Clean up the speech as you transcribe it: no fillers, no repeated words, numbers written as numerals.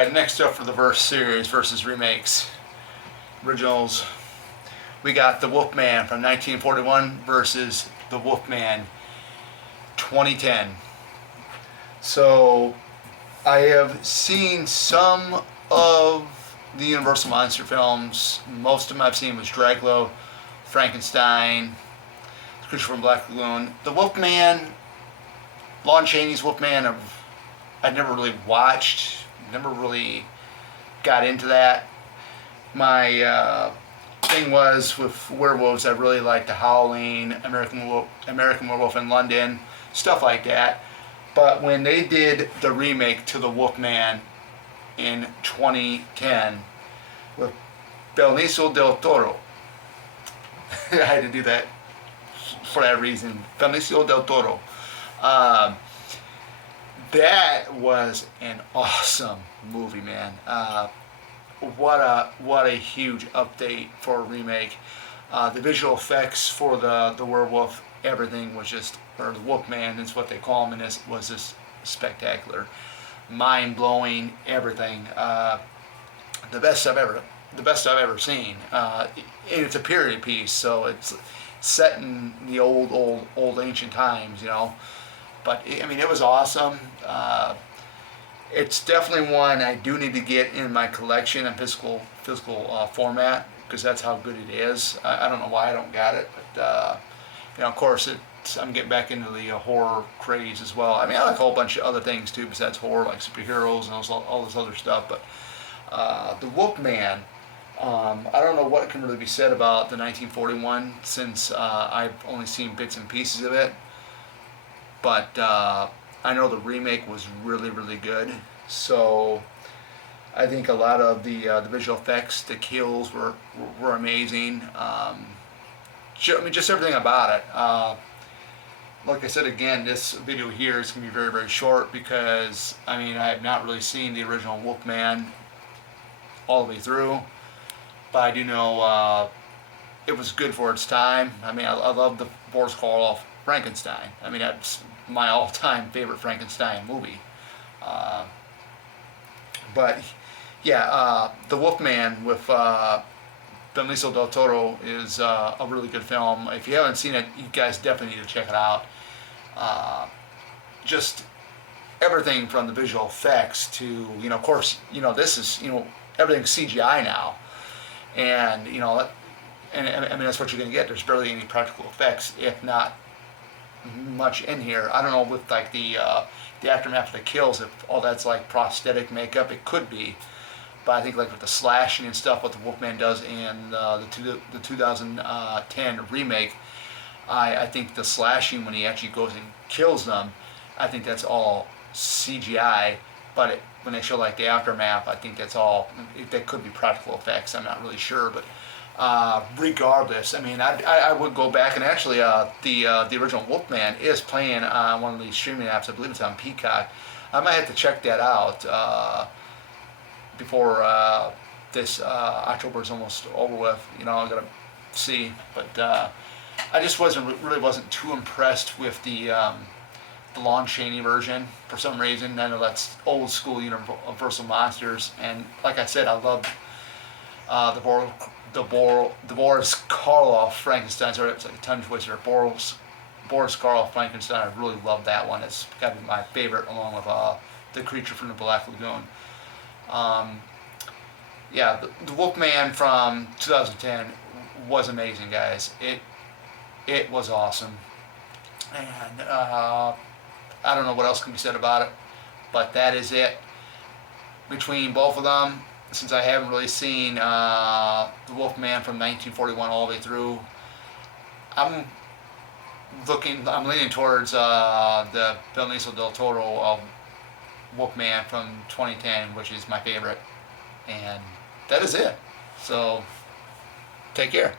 Alright, next up for the verse series versus remakes. Originals. We got the Wolfman from 1941 versus the Wolfman 2010. So, I have seen some of the Universal Monster films. Most of them I've seen was Dracula, Frankenstein, Creature from Black Lagoon. The Wolfman, Lon Chaney's Wolfman, I've never really watched. Never really got into that. My thing was with werewolves, I really liked The Howling, American Werewolf in London, stuff like that. But when they did the remake to the Wolfman in 2010 with Benicio del Toro, I had to do that for that reason. Benicio del Toro. That was an awesome movie, man. What a huge update for a remake. The visual effects for the werewolf, everything was just, or the Wolfman is what they call him in this, was just spectacular, mind blowing, everything. The best I've ever seen. And it's a period piece, so it's set in the old ancient times, you know. But I mean, it was awesome. It's definitely one I do need to get in my collection in physical format, because that's how good it is. I don't know why I don't got it, but you know, of course, I'm getting back into the horror craze as well. I mean, I like a whole bunch of other things too besides horror, like superheroes and all this other stuff. But the Wolfman, I don't know what can really be said about the 1941, since I've only seen bits and pieces of it. But I know the remake was really, really good. So I think a lot of the visual effects, the kills were amazing. I mean, just everything about it. Like I said again, this video here is going to be very, very short, because I mean, I have not really seen the original Wolfman all the way through, but I do know it was good for its time. I mean, I love the Boris Karloff Frankenstein. I mean, that's my all-time favorite Frankenstein movie. But yeah, the Wolfman with Benicio del Toro is a really good film. If you haven't seen it, you guys definitely need to check it out. Just everything from the visual effects to, you know, of course, you know, this is, you know, everything's CGI now, and you know, and I mean, that's what you're gonna get. There's barely any practical effects, if not much in here. I don't know with like the aftermath of the kills, if all that's like prosthetic makeup. It could be, but I think like with the slashing and stuff, what the Wolfman does in the 2010 remake, I think the slashing when he actually goes and kills them, I think that's all CGI. But when they show like the aftermath, I think that's all. That could be practical effects. I'm not really sure, but regardless, I mean, I would go back, and actually the original Wolfman is playing on one of these streaming apps. I believe it's on Peacock. I might have to check that out before this October is almost over with. You know, I gotta see, but I just really wasn't too impressed with the Lon Chaney version for some reason. I know that's old school Universal Monsters, and like I said, I love the Boris Karloff Frankenstein. Sorry, it's like a tongue twister. Boris Karloff Frankenstein. I really love that one. It's got to be my favorite, along with the Creature from the Black Lagoon. Yeah, the Wolfman from 2010 was amazing, guys. It was awesome, and I don't know what else can be said about it, but that is it. Between both of them, since I haven't really seen the Wolfman from 1941 all the way through, I'm leaning towards the Benicio del Toro Wolfman from 2010, which is my favorite, and that is it. So, take care.